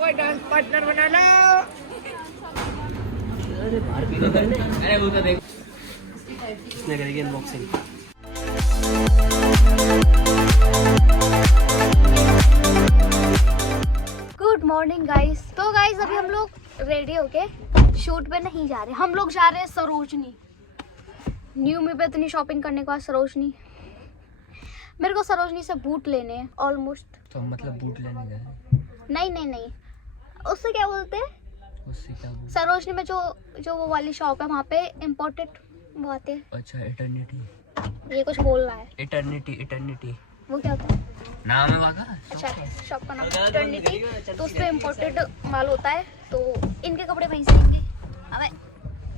कोई dance partner बना लो। अरे वो तो देख इसने करेगी अनबॉक्सिंग। Good morning guys. तो गाइस अभी हम लोग रेडी होके शूट पे नहीं जा रहे, हम लोग जा रहे हैं सरोजनी। न्यू मी पे इतनी शॉपिंग करने के बाद सरोजनी, मेरे को सरोजनी से बूट लेने हैं ऑलमोस्ट। तो मतलब बूट लेने गए? नहीं, उससे क्या बोलते हैं? उससे क्या बोलते? सरोजनी में जो वो वाली शॉप है वहाँ पे इम्पोर्टेड वो आते हैं। अच्छा इटर्निटी, ये कुछ बोल रहा है। इटर्निटी वो क्या होता है? नाम है वहाँ का। अच्छा शॉप का नाम इटर्निटी। तो उस पे इम्पोर्टेड माल होता है, तो इनके कपड़े वहीं से आएंगे। अबे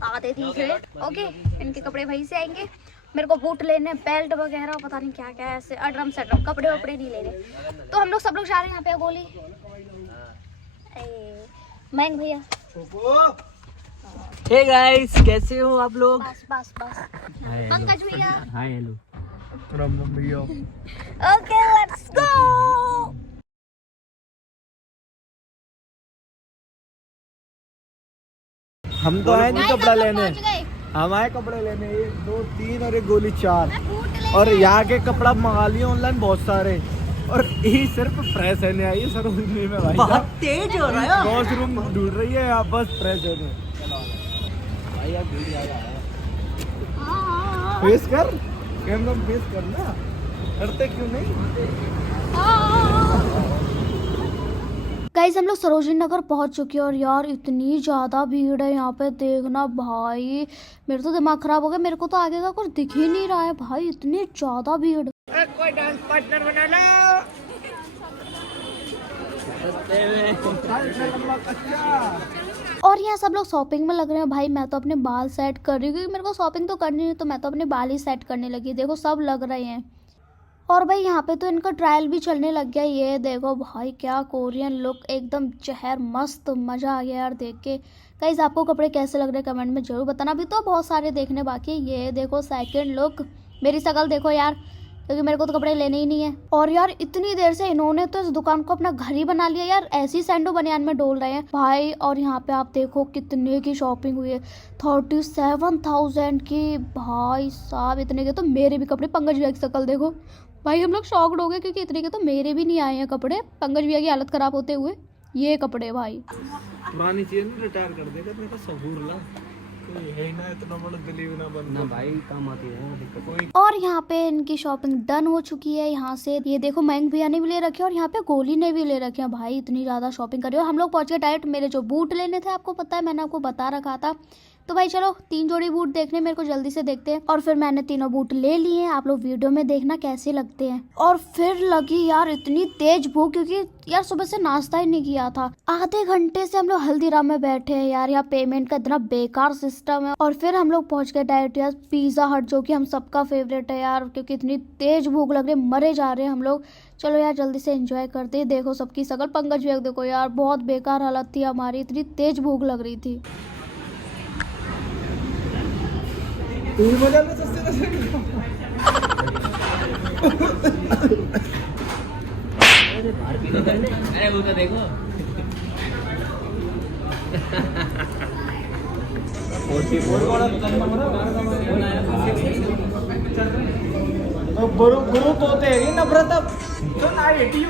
आते दिख रहे। ओके, इनके कपड़े वहीं से आएंगे। मेरे को बूट लेने, बेल्ट वगैरह पता नहीं क्या क्या ऐसे अड्रम सड्रम कपड़े वपड़े नहीं लेने। तो हम लोग सब लोग जा रहे हैं यहाँ पे। गोली महंग भैया। हे गाइस, कैसे हो आप लोग? बस पंकज भैया। हाय हेलो राम भैया। Okay let's go. हम तो आए नहीं कपड़ा लेने, पहुंच गए। हम आए कपड़े लेने। 1 2 3 और एक गोली 4। मैं बूट ले और यहाँ के कपड़ा मंगा लिए ऑनलाइन बहुत सारे, और ये सिर्फ फ्रेश होने आई है सरोजनी में भाई। बहुत तेज हो रहा है। वॉशरूम ढूंढ रही है यहाँ, बस फ्रेश होने। भाई यार भीड़ ज्यादा है। फेस कर, कैमरा में फेस करना, करते क्यों नहीं? गाइस हम लोग सरोजनी नगर पहुंच चुके हैं और यार इतनी ज्यादा भीड़ है यहाँ पे, देखना भाई मेरा तो दिमाग खराब हो गया। मेरे को तो आगे का कुछ दिख ही नहीं रहा है भाई, इतनी ज्यादा भीड़। कोई डांस पार्टनर बना लो। और यहाँ सब लोग शॉपिंग में लग रहे हैं भाई। मैं तो अपने बाल सेट कर रही हूँ क्योंकि मेरे को शॉपिंग तो करनी है, तो मैं तो अपने बाल ही सेट करने लगी। देखो सब लग रहे हैं। और भाई यहाँ पे तो इनका ट्रायल भी चलने लग गया। ये देखो भाई क्या कोरियन लुक, एकदम चेहर मस्त, मजा आ गया यार देख के। गाइस आपको कपड़े कैसे लग रहे हैं कमेंट में जरूर बताना। अभी तो बहुत सारे देखने बाकी है। ये देखो सेकंड लुक, मेरी शक्ल देखो यार, क्योंकि मेरे को तो कपड़े लेने ही नहीं है। और यार इतनी देर से इन्होंने तो इस दुकान को अपना घर ही बना लिया यार, ऐसी सैंडो बनियान में डोल रहे हैं भाई। और यहाँ पे आप देखो कितने की शॉपिंग हुई है, 37,000 की भाई साहब। इतने के तो मेरे भी कपड़े, पंकज भैया की शक्ल देखो भाई, हम लोग शॉक्ड हो गए क्योंकि इतने के तो मेरे भी नहीं आए हैं कपड़े, पंकज भैया की हालत खराब होते हुए। ये कपड़े भाई पुरानी चीज नहीं रिटायर कर देगा, मेरे को सबूर ला कोई है ना, इतना बड़ा दिलीव ना बनना भाई काम आती है दिक्कत कोई। और यहाँ पे इनकी शॉपिंग डन हो चुकी है। यहाँ से ये देखो मयंक भैया ने भी ले रखे और यहाँ पे गोली ने भी ले रखे हैं भाई। इतनी ज्यादा शॉपिंग करी और हम लोग पहुंच गए डायरेक्ट। मेरे जो बूट लेने थे आपको पता है, मैंने आपको बता रखा था। तो भाई चलो 3 जोड़ी बूट देखने मेरे को, जल्दी से देखते हैं। और फिर मैंने तीनों बूट ले लिए हैं, आप लोग वीडियो में देखना कैसे लगते हैं। और फिर लगी यार इतनी तेज भूख, क्योंकि यार सुबह से नाश्ता ही नहीं किया था। आधे घंटे से हम लोग हल्दीराम में बैठे हैं यार, यहाँ पेमेंट का इतना बेकार सिस्टम है। और फिर हम लोग पहुंच गए डायरेक्ट यार पिज्जा हट, जो कि हम सबका फेवरेट है यार, क्योंकि इतनी तेज भूख लग रही है, मरे जा रहे हैं हम लोग। चलो यार जल्दी से एंजॉय करते हैं। देखो सबकी शकल, पंकज भैया देखो यार, बहुत बेकार हालत थी हमारी, इतनी तेज भूख लग रही थी। अरे वो तो देखो गुरु तोते है नफरत अब तो आई हेट यू।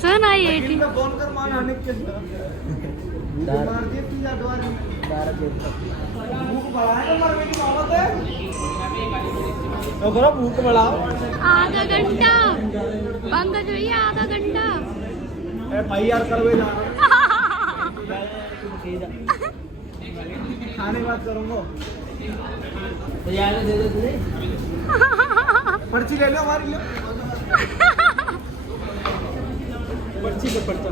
सन आई एटी फोन कर मान आने के मार दिए पिज्जा द्वारा भूख बढ़ाए तो मरने की मोहब्बत है। तो करो भूख बढ़ाओ। आधा घंटा पंकज भैया, आधा घंटा। ए भाई यार करवे जा खाने की बात करूंगा तो यार दे दो तुझे पर्ची ले लो हमारी, लो पर्ची पे पर्चा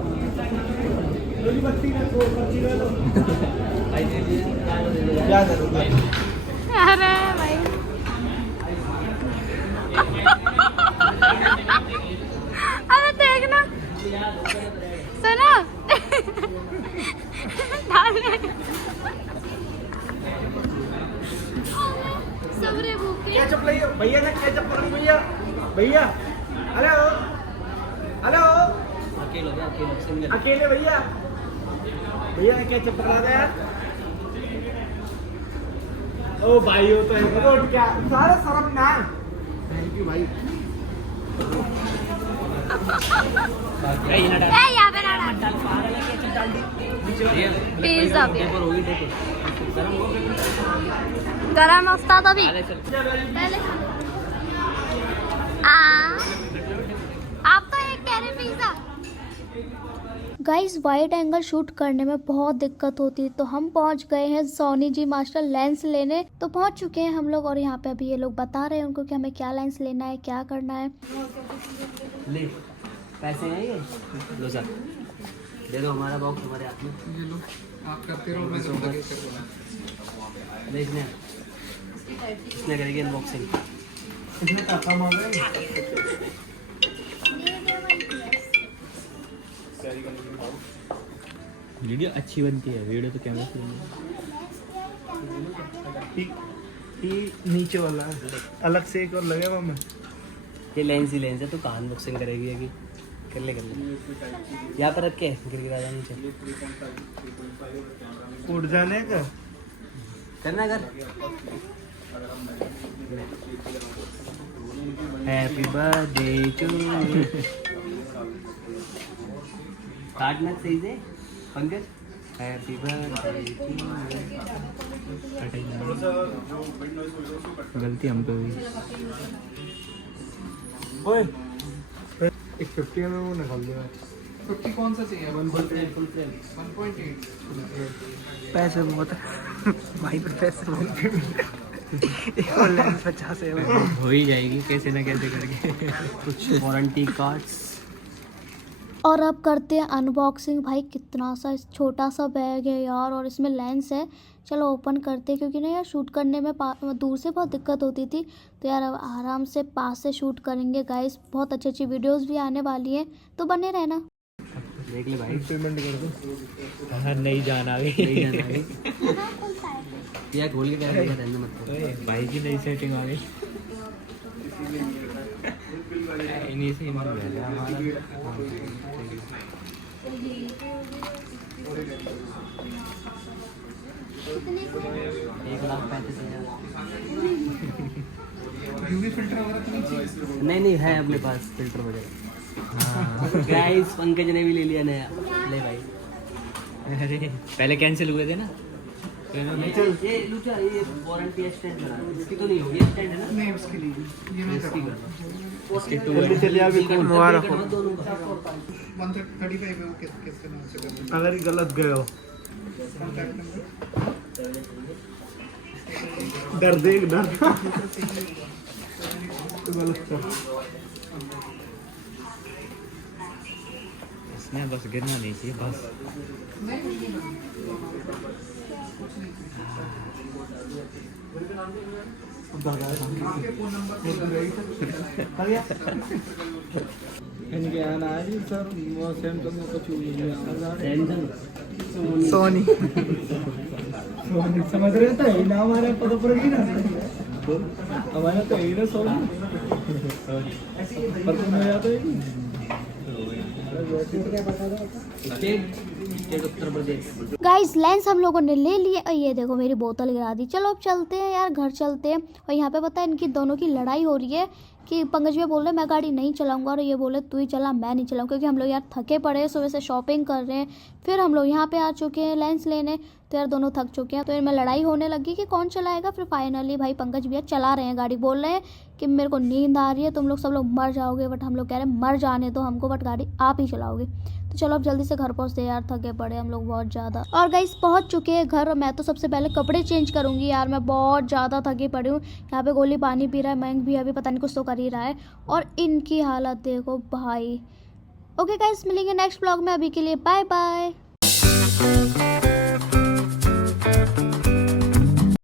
लोली बत्ती ले लो, पर्ची ले लो। क्या करूँगा? अरे भाई अरे देखना सुनो सबरे भूखे केचप ले भैया ने केचप कर भैया भैया। अरे अकेले हो गया, अकेले सिंगल। अकेले भैया भैया क्या चपका रहा है? ओ भाई हो तो है तो क्या सारा शर्म ना थैंक यू भाई। पिज्जा भी गरम नाश्ता तभी आप तो एक कह रहे pizza. Guys wide angle shoot करने में बहुत दिक्कत होती है, तो हम पहुंच गए हैं सोनी जी मास्टर लेंस लेने। तो पहुंच चुके हैं हम लोग और यहाँ पे अभी ये लोग बता रहे हैं उनको कि हमें क्या लेंस लेना है, क्या करना है। ले पैसे हैं ये, लो सर दे दो, हमारा बॉक्स हमारे हाथ में। ये लो आप करते रहो, मैं सब लगे कर दूंगा। देखने इसने करेगी अनबॉक्सिंग। इसमें टाका मांगा है। वीडियो अच्छी बनती है, वीडियो तो कैमरा से ये नीचे वाला है अलग से एक और लगे हुआ में। ये लेंस ही लेंस है, तो कहाँ अनबॉक्सिंग करेगी अभी? कर ले यहाँ पर रख के गिर आ जाए नीचे। उड़ जाने का करना कर। हैप्पी बर्थडे टू काटना सही से पंकज। हैप्पी बर्थडे गलती हमको हुई। ओए एक 50 में वो निकाल दिया। 50 कौन सा चाहिए? फुल फ्रेम 1.8 पैसे बहुत भाई पर पैसे बहुत एक और लेंस 50 है हो ही जाएगी कैसे ना कैसे करके। कुछ वारंटी कार्ड्स। और अब करते हैं अनबॉक्सिंग। भाई कितना सा छोटा सा बैग है यार, और इसमें लेंस है। चलो ओपन करते हैं, क्योंकि ना यार शूट करने में दूर से बहुत दिक्कत होती थी, तो यार अब आराम से पास से शूट करेंगे। गाइस बहुत अच्छी अच्छी वीडियोस भी आने वाली हैं, तो बने रहना। देख ले भाई, पेमेंट कर दो। हाँ, नहीं जान आ गई। या खोल के कर देगा, रहने मत करो। भाई की नई सेटिंग आ गई। इन्हीं से हमारा 1,35,000। यूवी फिल्टर वगैरह तो नहीं चाहिए? नहीं है अपने पास फिल्टर वगैरह। गाइस पंकज ने भी ले लिया नया। ले भाई, अरे पहले कैंसिल हुए थे ना। ये लूचा, ये वारंटी स्टैंड लगा, इसकी तो नहीं होगी स्टैंड है ना। नहीं उसके लिए ये मैं इसकी करवा कर। उसके टू जल्दी चलिए अभी कौन मुबारक हो। दोनों का 135 है वो किसके नाम से करना? अगर ये गलत गए हो कॉन्टैक्ट नंबर डर देख डर तो गलत कर। इसमें बस गिरना नहीं चाहिए बस। इनके आना है जी सर, वो सैमसंग में कुछ सैमसंग सोनी सोनी समझ रहे थे ही ना, हमारे पता पड़ गई ना हमारे तो यही ना सोनी पर तुम्हें याद है state Uttar Pradesh. Guys lens हम लोगों ने ले लिए और ये देखो मेरी बोतल गिरा दी। चलो अब चलते हैं यार, घर चलते हैं। और यहाँ पे पता है इनकी दोनों की लड़ाई हो रही है कि पंकज भैया बोल रहे मैं गाड़ी नहीं चलाऊंगा और ये बोले तू ही चला, मैं नहीं चलाऊंगा, क्योंकि हम लोग यार थके पड़े हैं, सुबह से शॉपिंग कर रहे हैं, फिर हम लोग यहाँ पे आ चुके हैं लेंस लेने, तो यार दोनों थक चुके हैं। तो इनमें लड़ाई होने लगी कि कौन चलाएगा। फिर फाइनली भाई पंकज भैया चला रहे हैं गाड़ी, बोल रहे हैं कि मेरे को नींद आ रही है, तुम लोग सब लोग मर जाओगे, बट हम लोग कह रहे हैं मर जाने दो हमको, बट गाड़ी आप ही चलाओगे। तो चलो अब जल्दी से घर पहुँचते यार, थके पड़े हम लोग बहुत ज़्यादा। और गाइस पहुँच चुके हैं घर, और मैं तो सबसे पहले कपड़े चेंज करूँगी यार, मैं बहुत ज़्यादा थकी पड़ी हूँ। यहाँ पे गोली पानी पी रहा है, मयंक भी अभी पता नहीं कुछ तो कर ही रहा है, और इनकी हालत देखो भाई। ओके गाइस मिलेंगे नेक्स्ट ब्लॉग में, अभी के लिए बाय बाय।